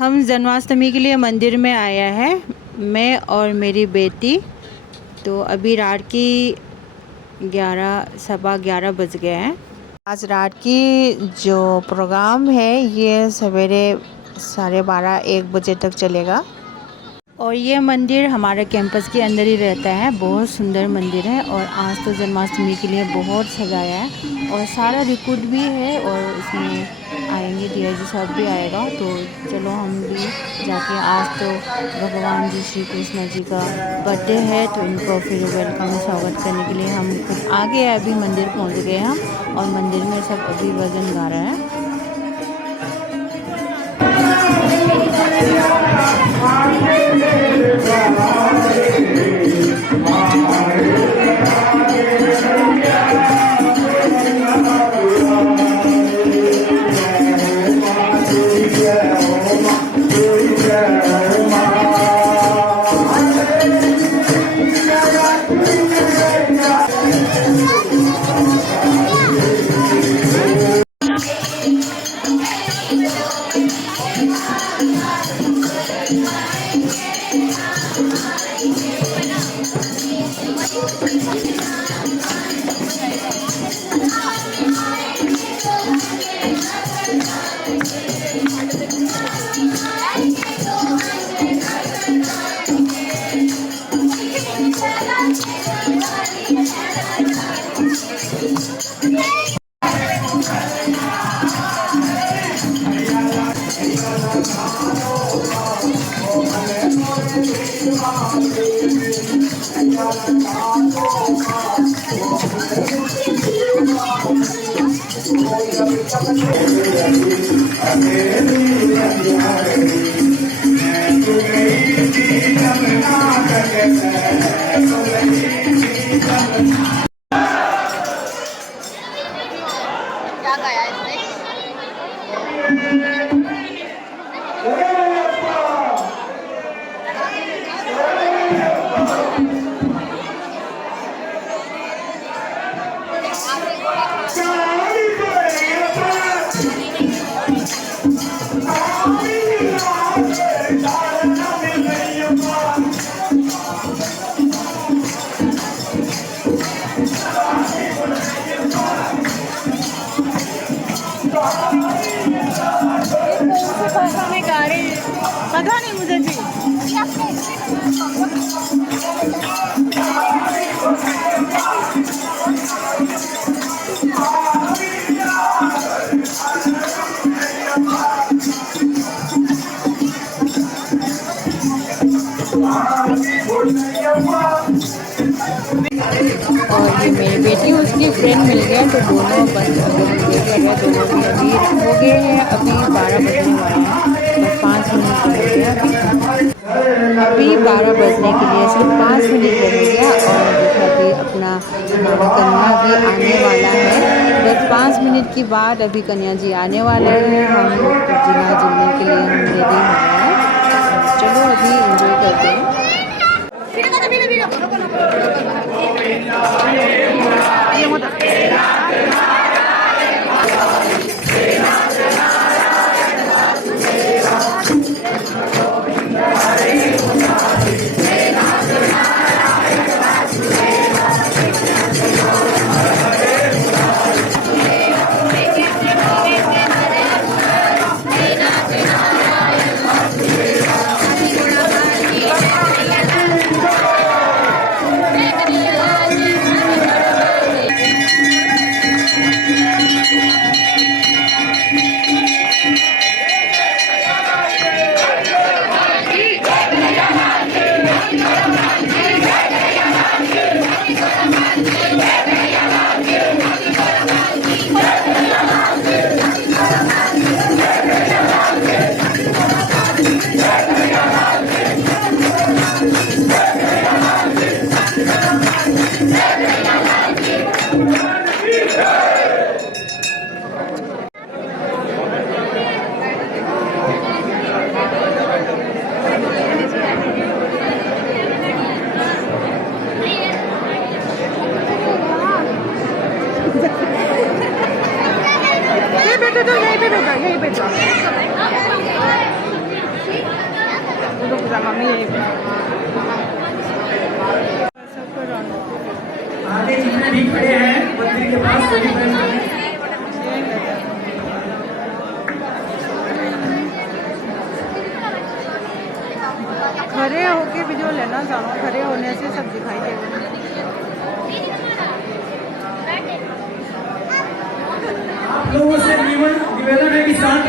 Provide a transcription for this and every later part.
हम जन्माष्टमी के लिए मंदिर में आया है, मैं और मेरी बेटी। तो अभी रात की 11 सवा 11 बज गए हैं। आज रात की जो प्रोग्राम है ये सवेरे 12:30 1 बजे तक चलेगा। और ये मंदिर हमारे कैंपस के अंदर ही रहता है। बहुत सुंदर मंदिर है और आज तो जन्माष्टमी के लिए बहुत सजाया है और सारा रिकॉर्ड भी है और इसमें आएंगे डीआईजी साहब भी आएगा। तो चलो हम भी जाके, आज तो भगवान जी श्री कृष्ण जी का बर्थडे है तो इनको फिर वेलकम स्वागत करने के लिए हम खुद आ गए। अभी मंदिर पहुंच गए हम और मंदिर में सब अभी भजन गा रहे हैं। क्या गाया इसने? पता नहीं मुझे भी। और ये मेरी बेटी उसकी फ्रेंड मिल गया तो दोनों बस दोनों भी अभी हो गए हैं। अभी 12 बजने वाले हैं, बस 5 मिनट रह गया। अभी 12 बजने के लिए सिर्फ 5 मिनट रह गया और देखा कि अपना कन्या भी आने वाला है। बस 5 मिनट के बाद अभी कन्या जी आने वाले हैं। हम जिला जुलने के लिए हम रेडी हो गए हैं। चलो अभी एंजॉय करते हैं। सामने यही आगे जितने भी खड़े हैं मंदिर के पास सभी खड़े हैं। खड़े होके भी जो लेना चाहो, खड़े होने से सब दिखाई देगा। आप लोगों से निवेदन है कि शांत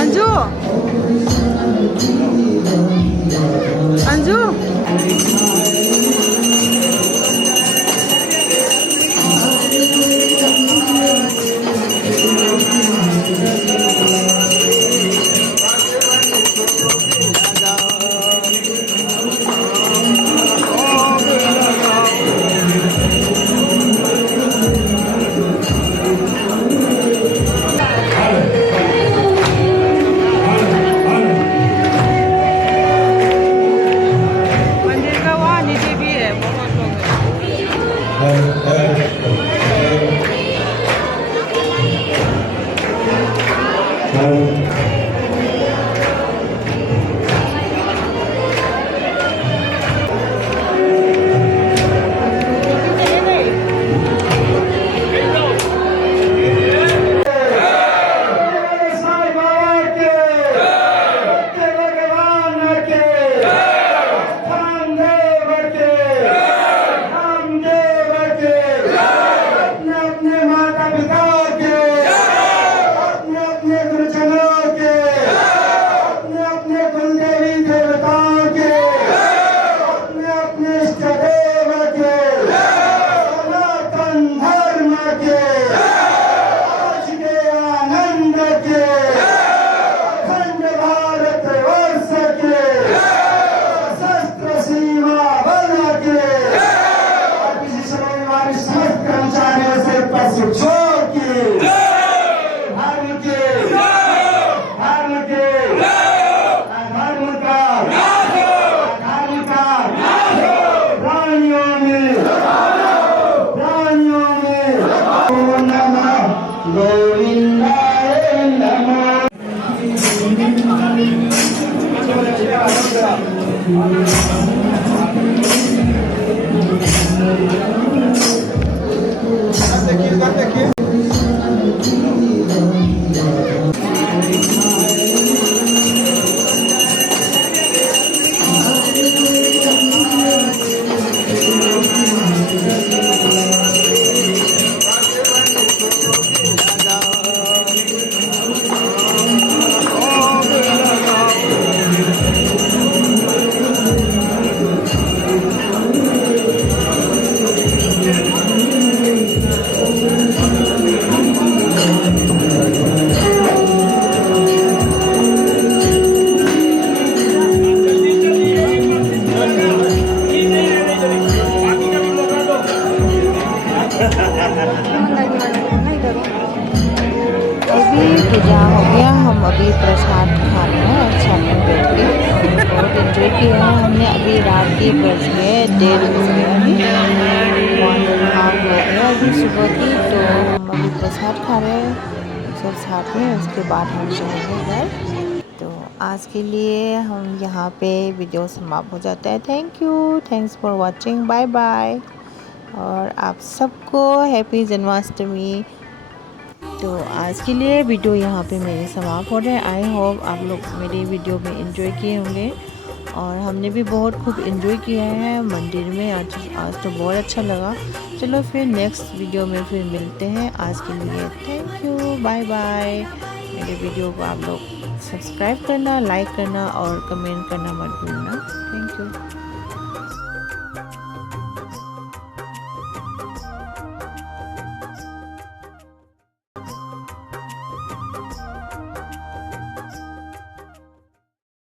अंजू अंजू मंदिर का वहाँ नीचे भी है, बहुत लोग हैं। अभी पूजा हो गया, हम अभी प्रसाद खा रहे हैं। के बज गए 1:30 बज गए अभी 1:30 हो गया अभी सुबह की। तो हम अभी प्रसाद खा रहे हैं सब साथ में, उसके बाद हम जाएंगे घर। तो आज के लिए हम यहाँ पे वीडियो समाप्त हो जाता है। Thanks for watching, bye bye. और आप सबको हैप्पी जन्माष्टमी। तो आज के लिए वीडियो यहाँ पे मेरे समाप्त हो रहे हैं। आई होप आप लोग मेरे वीडियो में एंजॉय किए होंगे और हमने भी बहुत खूब एंजॉय किया है मंदिर में। आज तो बहुत अच्छा लगा। चलो फिर नेक्स्ट वीडियो में फिर मिलते हैं। आज के लिए थैंक यू, बाय बाय। मेरे वीडियो को आप लोग सब्सक्राइब करना, लाइक करना और कमेंट करना मत भूलना। Thank you.